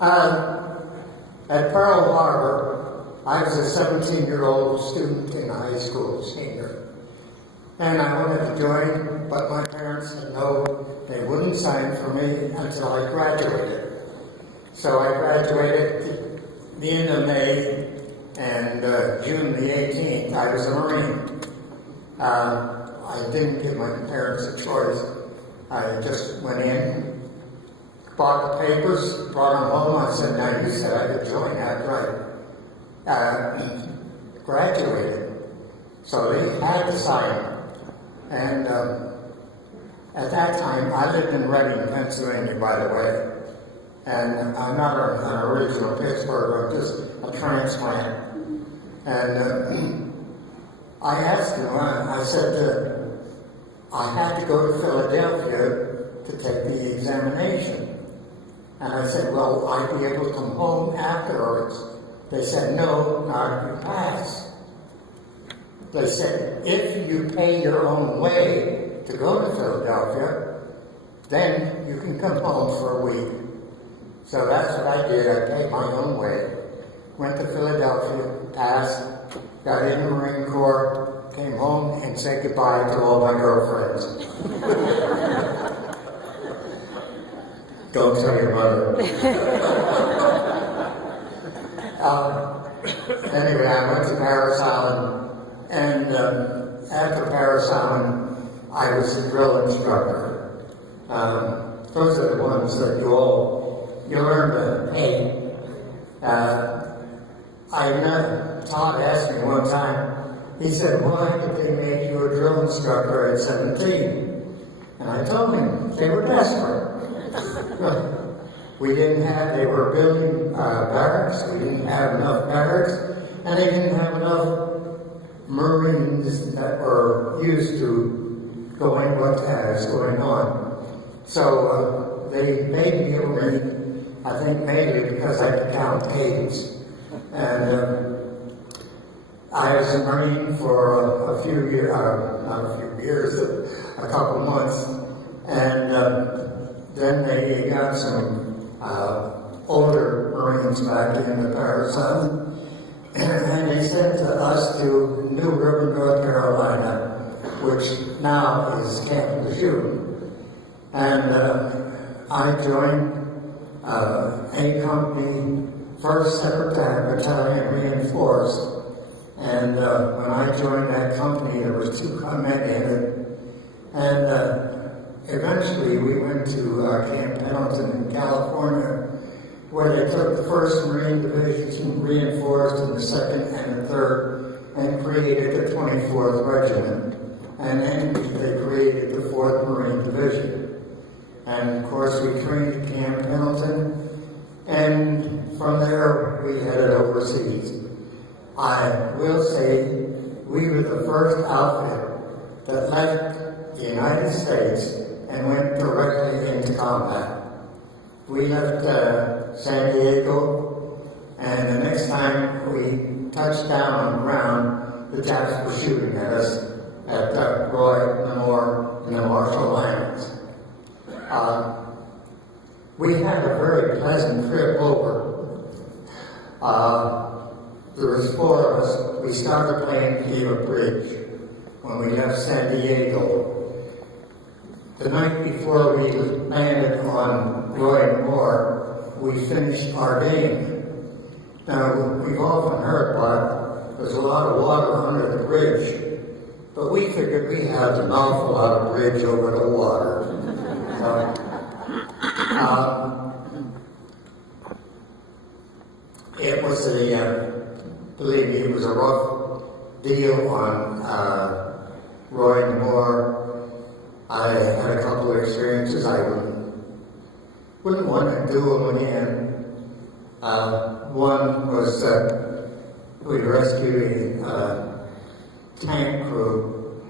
At Pearl Harbor, I was a 17-year-old student in high school, senior. And I wanted to join, but my parents said no, they wouldn't sign for me until I graduated. So I graduated at the end of May, and June the 18th, I was a Marine. I didn't give my parents a choice. I just went in, bought the papers, brought them home. I said, now you said I could join after I graduated. So they had to sign. And at that time, I lived in Reading, Pennsylvania, by the way. And I'm not an original Pittsburgh, I'm just a transplant. And I asked him, I said, I had to go to Philadelphia to take the examination. And I said, well, I'd be able to come home afterwards. They said, no, not if you pass. They said, if you pay your own way to go to Philadelphia, then you can come home for a week. So that's what I did. I paid my own way. Went to Philadelphia, passed, got in the Marine Corps, came home and said goodbye to all my girlfriends. Don't tell your mother. Anyway, I went to Paris Island, and after Paris Island, I was a drill instructor. Those are the ones that you learn to hate. Todd asked me one time, he said, why did they make you a drill instructor at 17? And I told him, they were desperate. They were building barracks, we didn't have enough barracks, and they didn't have enough Marines that were used to going what is going on. So they made me a Marine, I think mainly because I could count K's. And I was a Marine for a few years, not a few years, a couple months, and then they got some older Marines back in the Paris Island, and they sent us to New River, North Carolina, which now is Camp Lejeune. And I joined a company, 1st Separate Battalion Reinforced. And when I joined that company, there was 2 men in it. And eventually we went to Camp Pendleton in California, where they took the 1st Marine Division Reinforced and the 2nd and the 3rd and created the 24th Regiment. And then they created the 4th Marine Division. And of course we trained at Camp Pendleton, and from there we headed overseas. I will say we were the first outfit that left the United States and went directly into combat. We left San Diego, and the next time we touched down on the ground, the Japs were shooting at us at Roy Namor in the Marshall Islands. We had a very pleasant trip over. There was 4 of us. We started playing Kiva Bridge when we left San Diego. The night before we landed on Roy Moore, we finished our game. Now, we've often heard about there's a lot of water under the bridge, but we figured we had an awful lot of bridge over the water. It was believe me, it was a rough deal on Roy Moore. I had a couple of experiences I wouldn't want to do them again. One was we rescued a tank crew,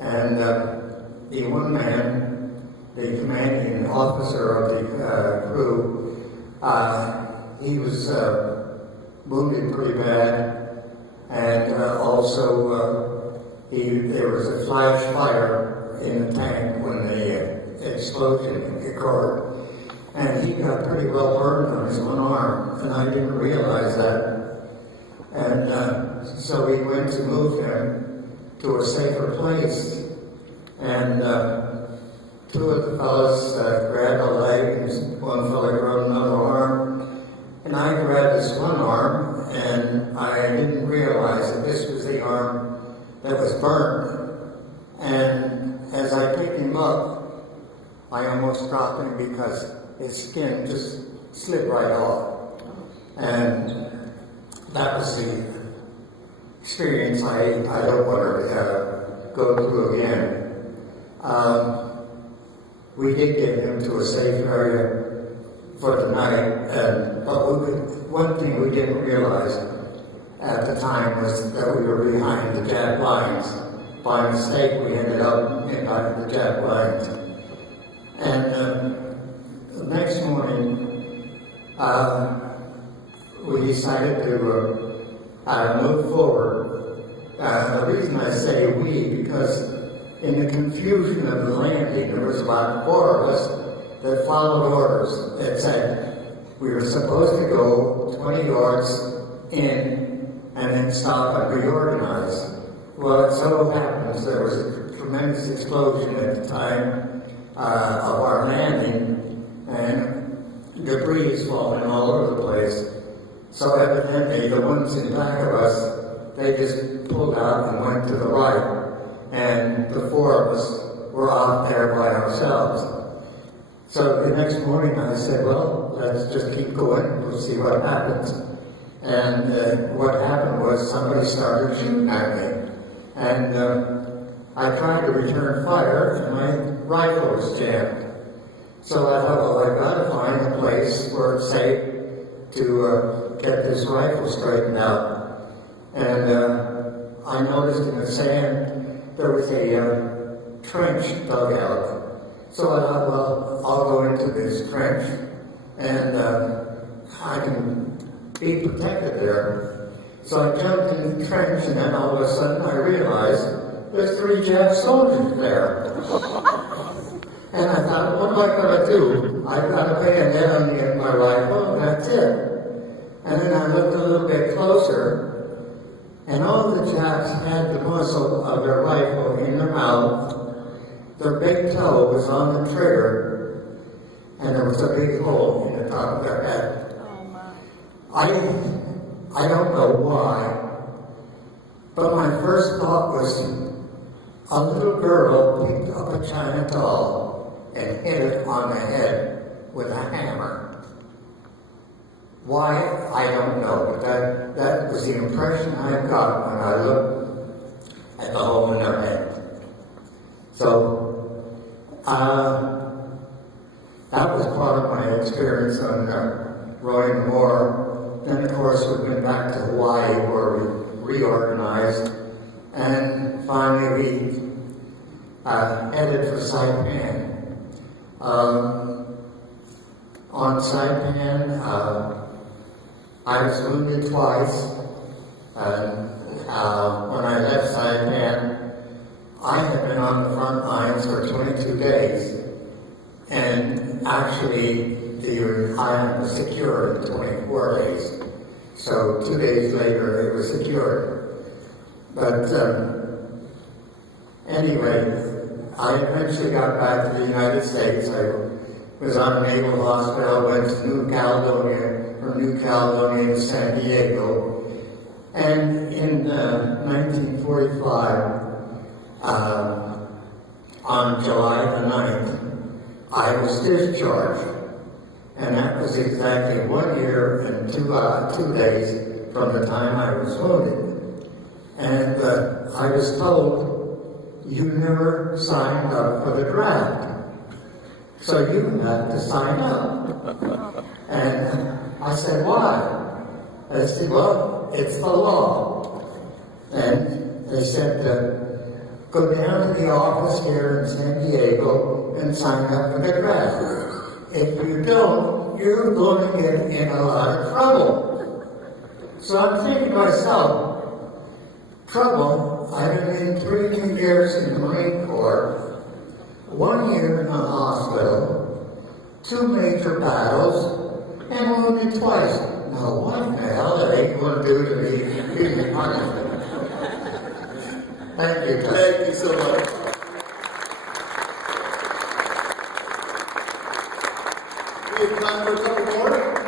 and the one man, the commanding officer of the crew, he was wounded pretty bad, and also there was a flash fire in the tank when the explosion occurred, and he got pretty well burned on his one arm. arm, and I didn't realize that. And so we went to move him to a safer place. And two of the fellows grabbed a leg, and one fellow grabbed another arm. And I grabbed this one arm, and I didn't realize that this was the arm that was burned. And as I picked him up, I almost dropped him because his skin just slid right off. And that was the experience I don't want to go through again. We did get him to a safe area for the night, but one thing we didn't realize at the time was that we were behind the Jap lines. By mistake, we ended up behind the Jap lines. And the next morning, we decided to move forward. The reason I say we, because in the confusion of the landing, there was about 4 of us that followed orders that said we were supposed to go 20 yards in and then stop and reorganize. Well, it so happens there was a tremendous explosion at the time of our landing, and debris is falling all over the place. So evidently, the ones in back of us, they just pulled out and went to the right. And the 4 of us were out there by ourselves. So the next morning I said, well, let's just keep going, we'll see what happens. And what happened was somebody started shooting at me. And I tried to return fire, and my rifle was jammed. So I thought, well, I've got to find a place where it's safe to get this rifle straightened out. And I noticed in the sand there was a trench dug out. So I thought, well, I'll go into this trench and I can be protected there. So I jumped in the trench, and then all of a sudden I realized there's 3 Jap soldiers there. And I thought, what am I going to do? I've got a bayonet on the end of my rifle, and that's it. And then I looked a little bit closer, and all the Japs had the muzzle of their rifle in their mouth. Their big toe was on the trigger, and there was a big hole in the top of their head. Oh my. I don't know why, but my first thought was a little girl picked up a China doll and hit it on the head with a hammer. Why, I don't know, but that was the impression I got when I looked at the hole in their head. So, that was part of my experience on Roy and Moore. Then, of course, we went back to Hawaii where we reorganized, and finally we headed for Saipan. On Saipan, I was wounded twice, and when I left Saipan, I had been on the front lines for 22 days, and actually the island was secure in 24 days. So 2 days later, it was secured. But anyway, I eventually got back to the United States. I was on a naval hospital, went to New Caledonia to San Diego. And in 1945, on July the 9th, I was discharged. And that was exactly 1 year and 2 days from the time I was wounded. And I was told, you never signed up for the draft, so you had to sign up. And I said, why? They said, well, it's the law. And they said, go down to the office here in San Diego and sign up for the draft. If you don't, you're going to get in a lot of trouble. So I'm thinking to myself, trouble? I've been in 3 years in the Marine Corps, 1 year in the hospital, 2 major battles, and wounded twice. Now, what the hell are they going to do to me? Give me punishment. Thank you, Chuck. Thank you so much. We have time for a couple more.